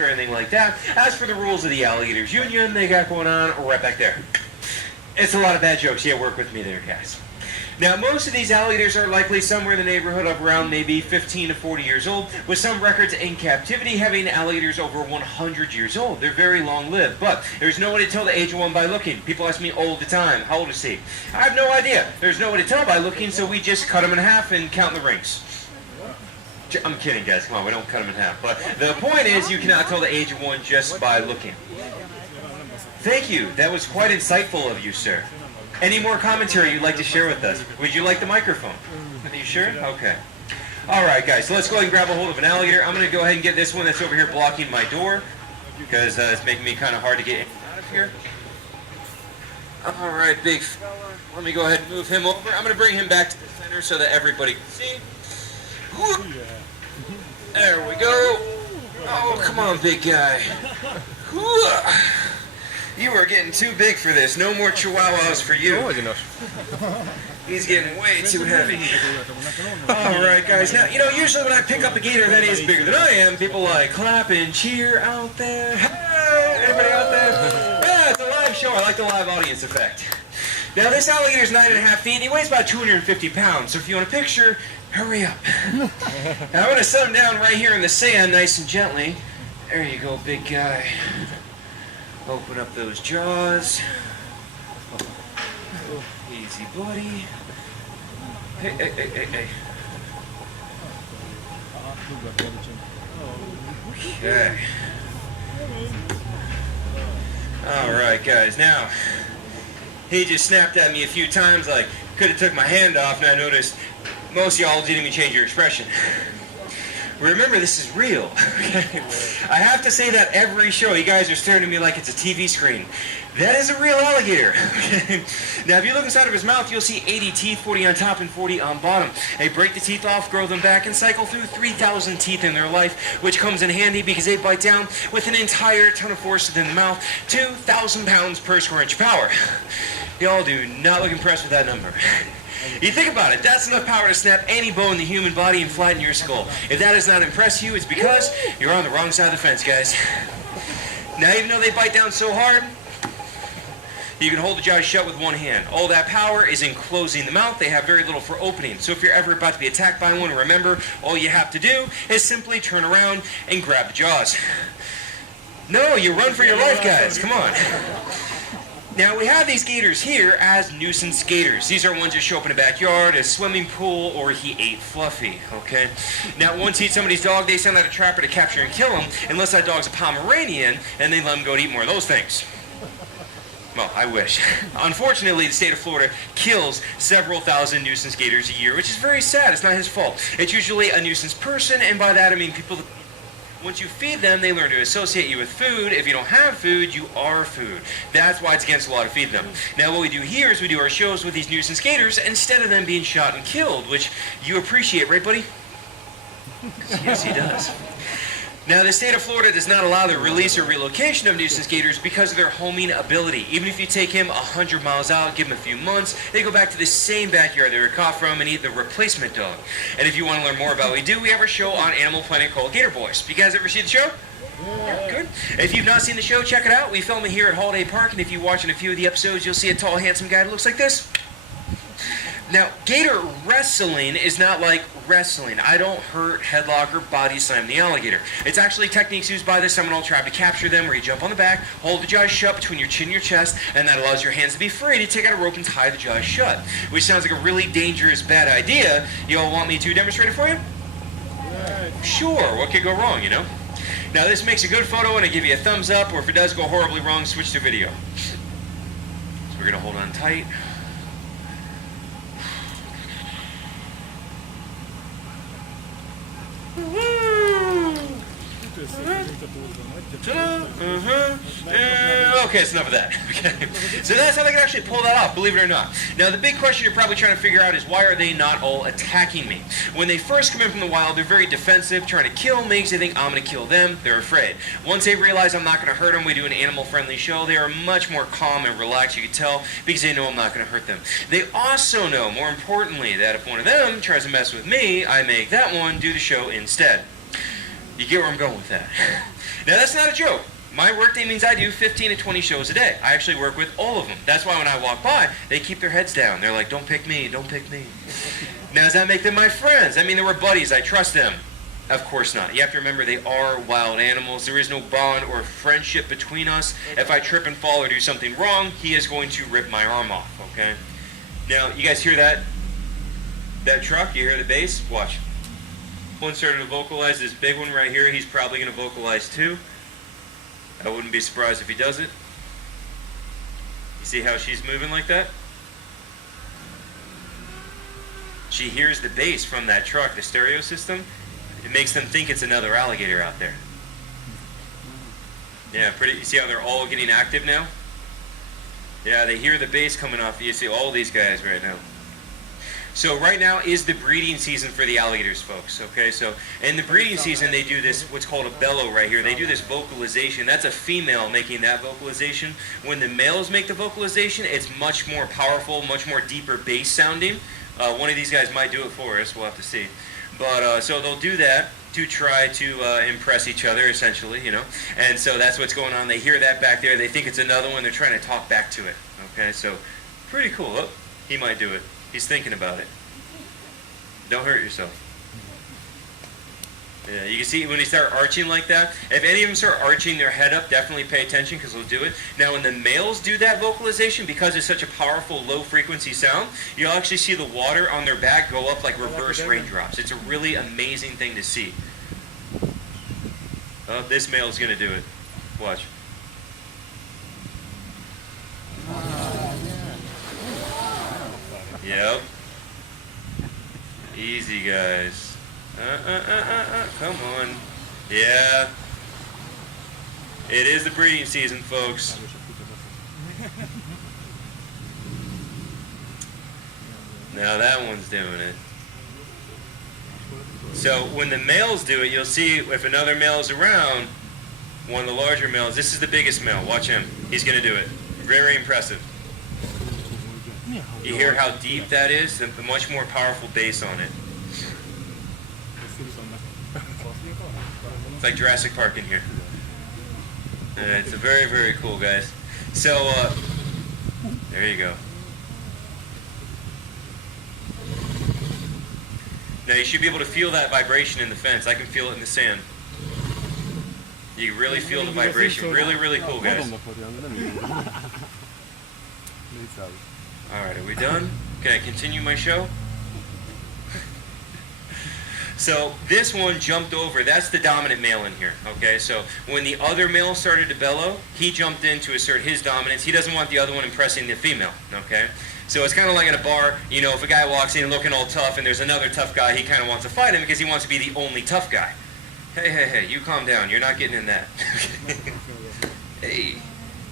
or anything like that. As for the rules of the Alligators Union, they got going on right back there. It's a lot of bad jokes. Yeah, work with me there, guys. Now, most of these alligators are likely somewhere in the neighborhood of around maybe 15 to 40 years old, with some records in captivity having alligators over 100 years old. They're very long-lived, but there's no way to tell the age of one by looking. People ask me all the time, how old is he? I have no idea. There's no way to tell by looking, so we just cut them in half and count the rings. I'm kidding, guys. Come on, we don't cut them in half. But the point is, you cannot tell the age of one just by looking. Thank you. That was quite insightful of you, sir. Any more commentary you'd like to share with us? Would you like the microphone? Are you sure? Okay. All right, guys. So let's go ahead and grab a hold of an alligator. I'm going to go ahead and get this one that's over here blocking my door because it's making me kind of hard to get in and out of here. All right, big fella. Let me go ahead and move him over. I'm going to bring him back to the center so that everybody can see. There we go. Oh, come on, big guy. You are getting too big for this. No more chihuahuas for you. He's getting way too heavy. All right, guys. Now, usually when I pick up a gator that is bigger than I am, people like clap and cheer out there. Hey, everybody out there? Yeah, it's a live show. I like the live audience effect. Now, this alligator's 9.5 feet, and he weighs about 250 pounds. So if you want a picture, hurry up. Now, I'm going to set him down right here in the sand, nice and gently. There you go, big guy. Open up those jaws. Easy, buddy. Hey. Okay. All right, guys. Now, he just snapped at me a few times like, could have took my hand off, and I noticed most of y'all didn't even change your expression. Remember, this is real. I have to say that every show. You guys are staring at me like it's a TV screen. That is a real alligator. Now, if you look inside of his mouth, you'll see 80 teeth, 40 on top and 40 on bottom. They break the teeth off, grow them back, and cycle through 3,000 teeth in their life, which comes in handy because they bite down with an entire ton of force within the mouth, 2,000 pounds per square inch power. Y'all do not look impressed with that number. You think about it, that's enough power to snap any bone in the human body and flatten your skull. If that does not impress you, it's because you're on the wrong side of the fence, guys. Now, even though they bite down so hard, you can hold the jaws shut with one hand. All that power is in closing the mouth. They have very little for opening. So if you're ever about to be attacked by one, remember, all you have to do is simply turn around and grab the jaws. No, you run for your life, guys. Come on. Now, we have these gators here as nuisance gators. These are ones that show up in a backyard, a swimming pool, or he ate Fluffy, okay? Now, once he eats somebody's dog, they send out a trapper to capture and kill him, unless that dog's a Pomeranian, and they let him go to eat more of those things. Well, I wish. Unfortunately, the state of Florida kills several thousand nuisance gators a year, which is very sad. It's not his fault. It's usually a nuisance person, and by that I mean people that... Once you feed them, they learn to associate you with food. If you don't have food, you are food. That's why it's against the law to feed them. Now, what we do here is we do our shows with these nuisance gators instead of them being shot and killed, which you appreciate, right, buddy? Yes, he does. Now, the state of Florida does not allow the release or relocation of nuisance gators because of their homing ability. Even if you take him 100 miles out, give him a few months, they go back to the same backyard they were caught from and eat the replacement dog. And if you want to learn more about what we do, we have our show on Animal Planet called Gator Boys. You guys ever see the show? Yeah, good. If you've not seen the show, check it out. We film it here at Holiday Park, and if you watch in a few of the episodes, you'll see a tall, handsome guy that looks like this. Now, gator wrestling is not like wrestling. I don't hurt, headlock, or body slam the alligator. It's actually techniques used by the Seminole tribe to capture them, where you jump on the back, hold the jaws shut between your chin and your chest, and that allows your hands to be free to take out a rope and tie the jaws shut, which sounds like a really dangerous, bad idea. You all want me to demonstrate it for you? Sure, what could go wrong, you know? Now, this makes a good photo, and I give you a thumbs up, or if it does go horribly wrong, switch to video. So we're going to hold on tight. Okay, it's enough of that. Okay. So that's how they can actually pull that off, believe it or not. Now, the big question you're probably trying to figure out is why are they not all attacking me? When they first come in from the wild, they're very defensive, trying to kill me because they think I'm going to kill them. They're afraid. Once they realize I'm not going to hurt them, we do an animal-friendly show, they are much more calm and relaxed, you can tell, because they know I'm not going to hurt them. They also know, more importantly, that if one of them tries to mess with me, I make that one do the show instead. You get where I'm going with that. Now, that's not a joke. My workday means I do 15 to 20 shows a day. I actually work with all of them. That's why when I walk by, they keep their heads down. They're like, don't pick me, don't pick me. Now, does that make them my friends? I mean, they were buddies. I trust them. Of course not. You have to remember they are wild animals. There is no bond or friendship between us. If I trip and fall or do something wrong, he is going to rip my arm off, okay? Now, you guys hear that? That truck? You hear the bass? Watch. One started to vocalize. This big one right here, he's probably going to vocalize too. I wouldn't be surprised if he does it. You see how she's moving like that? She hears the bass from that truck, the stereo system. It makes them think it's another alligator out there. Yeah, pretty. You see how they're all getting active now? Yeah, they hear the bass coming off. You see all these guys right now. So right now is the breeding season for the alligators, folks. Okay, so in the breeding season they do this, what's called a bellow right here. They do this vocalization. That's a female making that vocalization. When the males make the vocalization, it's much more powerful, much more deeper bass sounding. One of these guys might do it for us. We'll have to see. But so they'll do that to try to impress each other, essentially, you know. And so that's what's going on. They hear that back there. They think it's another one. They're trying to talk back to it. Okay, so pretty cool. Oh, he might do it. He's thinking about it. Don't hurt yourself. Yeah, you can see when they start arching like that. If any of them start arching their head up, definitely pay attention because they'll do it. Now, when the males do that vocalization, because it's such a powerful low-frequency sound, you'll actually see the water on their back go up like reverse raindrops. It's a really amazing thing to see. Oh, this male's going to do it. Watch. Yep. Easy, guys. Come on. Yeah. It is the breeding season, folks. Now that one's doing it. So when the males do it, you'll see if another male is around, one of the larger males, this is the biggest male. Watch him. He's going to do it. Very impressive. You hear how deep that is? The much more powerful bass on it. It's like Jurassic Park in here. It's a very, very cool, guys. So, there you go. Now you should be able to feel that vibration in the fence. I can feel it in the sand. You really feel the vibration. Really, really cool, guys. Alright, are we done? Can I continue my show? So this one jumped over. That's the dominant male in here. Okay, so when the other male started to bellow, he jumped in to assert his dominance. He doesn't want the other one impressing the female. Okay, so it's kind of like at a bar. You know, if a guy walks in looking all tough and there's another tough guy, he kind of wants to fight him because he wants to be the only tough guy. Hey, you calm down. You're not getting in that. Hey,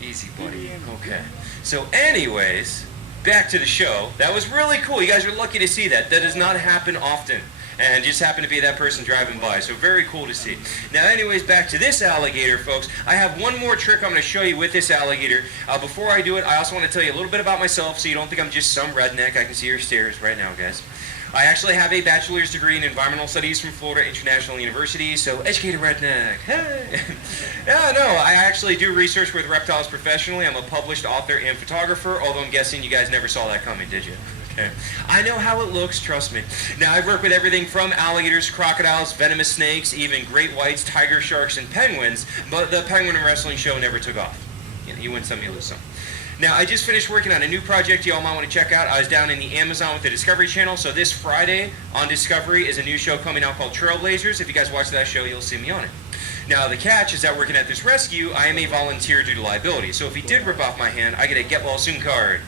easy, buddy. Okay. So anyways, back to the show. That was really cool. You guys are lucky to see that. That does not happen often. And just happened to be that person driving by. So very cool to see. Now anyways, back to this alligator, folks. I have one more trick I'm going to show you with this alligator. Before I do it, I also want to tell you a little bit about myself so you don't think I'm just some redneck. I can see your stares right now, guys. I actually have a bachelor's degree in environmental studies from Florida International University, so educated redneck. Hey. No, I actually do research with reptiles professionally. I'm a published author and photographer, although I'm guessing you guys never saw that coming, did you? Okay. I know how it looks, trust me. Now, I've worked with everything from alligators, crocodiles, venomous snakes, even great whites, tiger sharks, and penguins, but the penguin and wrestling show never took off. You win some, you lose some. Now, I just finished working on a new project y'all might want to check out. I was down in the Amazon with the Discovery Channel, so this Friday on Discovery is a new show coming out called Trailblazers. If you guys watch that show, you'll see me on it. Now, the catch is that working at this rescue, I am a volunteer due to liability. So if he did rip off my hand, I get a get well soon card.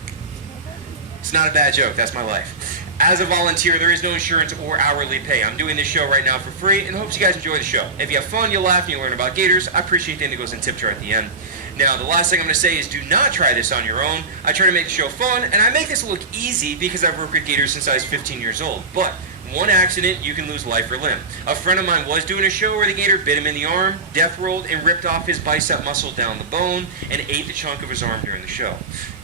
It's not a bad joke, that's my life. As a volunteer, there is no insurance or hourly pay. I'm doing this show right now for free, and hopes you guys enjoy the show. If you have fun, you laugh, and you learn about gators, I appreciate the indigos and tip jar at the end. Now, the last thing I'm going to say is do not try this on your own. I try to make the show fun, and I make this look easy because I've worked with gators since I was 15 years old. But One accident, you can lose life or limb. A friend of mine was doing a show where the gator bit him in the arm, death rolled, and ripped off his bicep muscle down the bone, and ate the chunk of his arm during the show.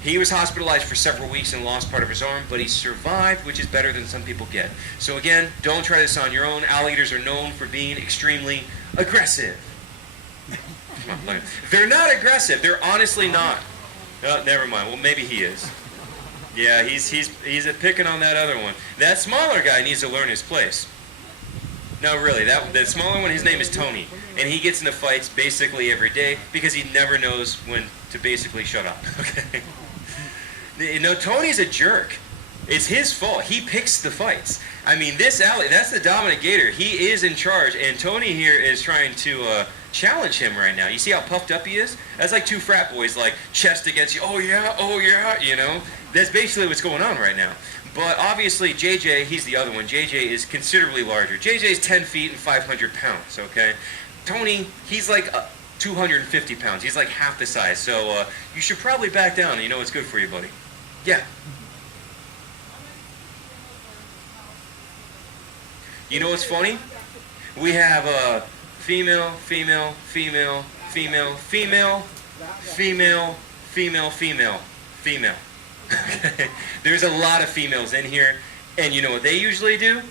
He was hospitalized for several weeks and lost part of his arm, but he survived, which is better than some people get. So again, don't try this on your own. Alligators are known for being extremely aggressive. They're not aggressive. They're honestly not. Oh, never mind. Well, maybe he is. Yeah, he's picking on that other one. That smaller guy needs to learn his place. No, really, that smaller one, his name is Tony, and he gets into fights basically every day because he never knows when to basically shut up. Okay. You know, Tony's a jerk. It's his fault. He picks the fights. I mean, that's the dominant gator. He is in charge, and Tony here is trying to challenge him right now. You see how puffed up he is? That's like two frat boys, like chest against you. Oh yeah, you know. That's basically what's going on right now. But obviously, JJ, he's the other one. JJ is considerably larger. JJ's 10 feet and 500 pounds, okay? Tony, he's like 250 pounds. He's like half the size. So you should probably back down. You know what's good for you, buddy. Yeah. You know what's funny? We have female, female, female, female, female, female, female, female, female. There's a lot of females in here, and you know what they usually do?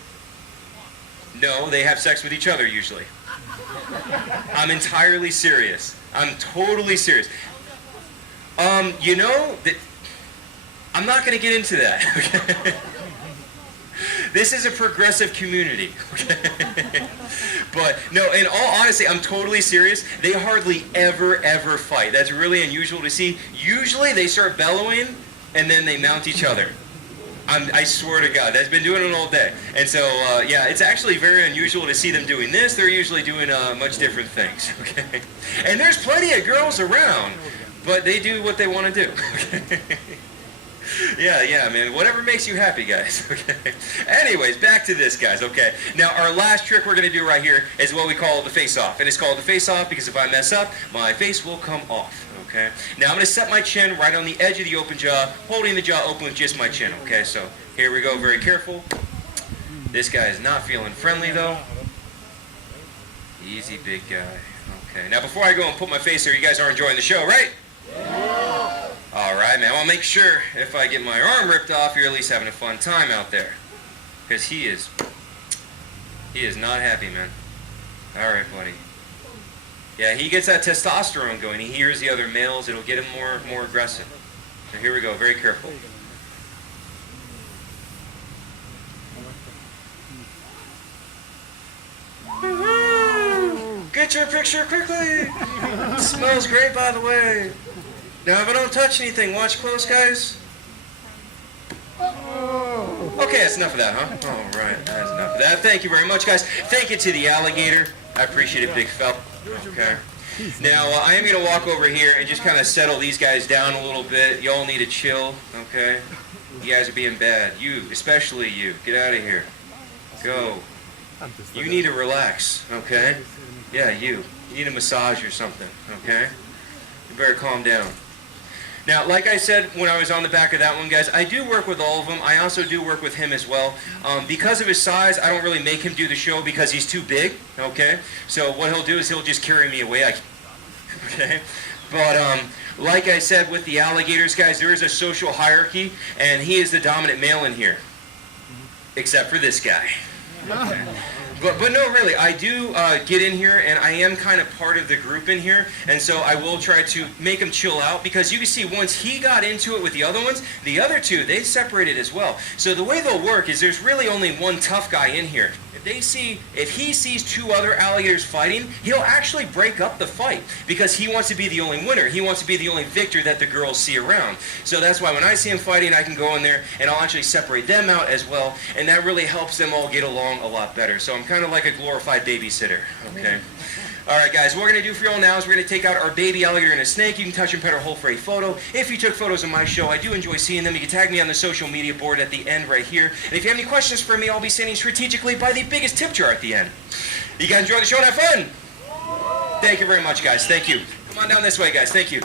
No, they have sex with each other usually. I'm entirely serious. I'm totally serious. You know that I'm not going to get into that. Okay? This is a progressive community. Okay? But no, in all honesty, I'm totally serious. They hardly ever fight. That's really unusual to see. Usually they start bellowing and then they mount each other. I swear to God, that's been doing it all day. And so, yeah, it's actually very unusual to see them doing this. They're usually doing much different things. Okay? And there's plenty of girls around, but they do what they want to do. Okay? Yeah, man. Whatever makes you happy, guys. Okay. Anyways, back to this, guys. Okay. Now, our last trick we're going to do right here is what we call the face-off. And it's called the face-off because if I mess up, my face will come off. Okay. Now, I'm going to set my chin right on the edge of the open jaw, holding the jaw open with just my chin. Okay. So, here we go. Very careful. This guy is not feeling friendly, though. Easy, big guy. Okay. Now, before I go and put my face here, you guys are enjoying the show, right? Yeah. Alright, man, I'll make sure if I get my arm ripped off, you're at least having a fun time out there. Because he is not happy, man. Alright, buddy. Yeah, he gets that testosterone going. He hears the other males. It'll get him more aggressive. So here we go. Very careful. Woo-hoo! Get your picture quickly! Smells great, by the way. Now, if I don't touch anything, watch close, guys. Okay, that's enough of that, huh? All right, that's enough of that. Thank you very much, guys. Thank you to the alligator. I appreciate it, big fella. Okay. Now, I am going to walk over here and just kind of settle these guys down a little bit. Y'all need to chill, okay? You guys are being bad. You, especially you. Get out of here. Go. You need to relax, okay? Yeah, you. You need a massage or something, okay? You better calm down. Now, like I said when I was on the back of that one, guys, I do work with all of them. I also do work with him as well. Because of his size, I don't really make him do the show because he's too big, okay? So what he'll do is he'll just carry me away, okay? But like I said with the alligators, guys, there is a social hierarchy, and he is the dominant male in here, except for this guy. Okay. But no, really, I do get in here, and I am kind of part of the group in here, and so I will try to make him chill out, because you can see once he got into it with the other ones, the other two, they separated as well. So the way they'll work is there's really only one tough guy in here. If he sees two other alligators fighting, he'll actually break up the fight because he wants to be the only winner. He wants to be the only victor that the girls see around. So that's why when I see him fighting, I can go in there and I'll actually separate them out as well, and that really helps them all get along a lot better. So I'm kind of like a glorified babysitter, okay? All right, guys, what we're going to do for y'all now is we're going to take out our baby alligator and a snake. You can touch and pet or hold for a photo. If you took photos of my show, I do enjoy seeing them. You can tag me on the social media board at the end right here. And if you have any questions for me, I'll be standing strategically by the biggest tip jar at the end. You guys enjoy the show and have fun? Thank you very much, guys. Thank you. Come on down this way, guys. Thank you.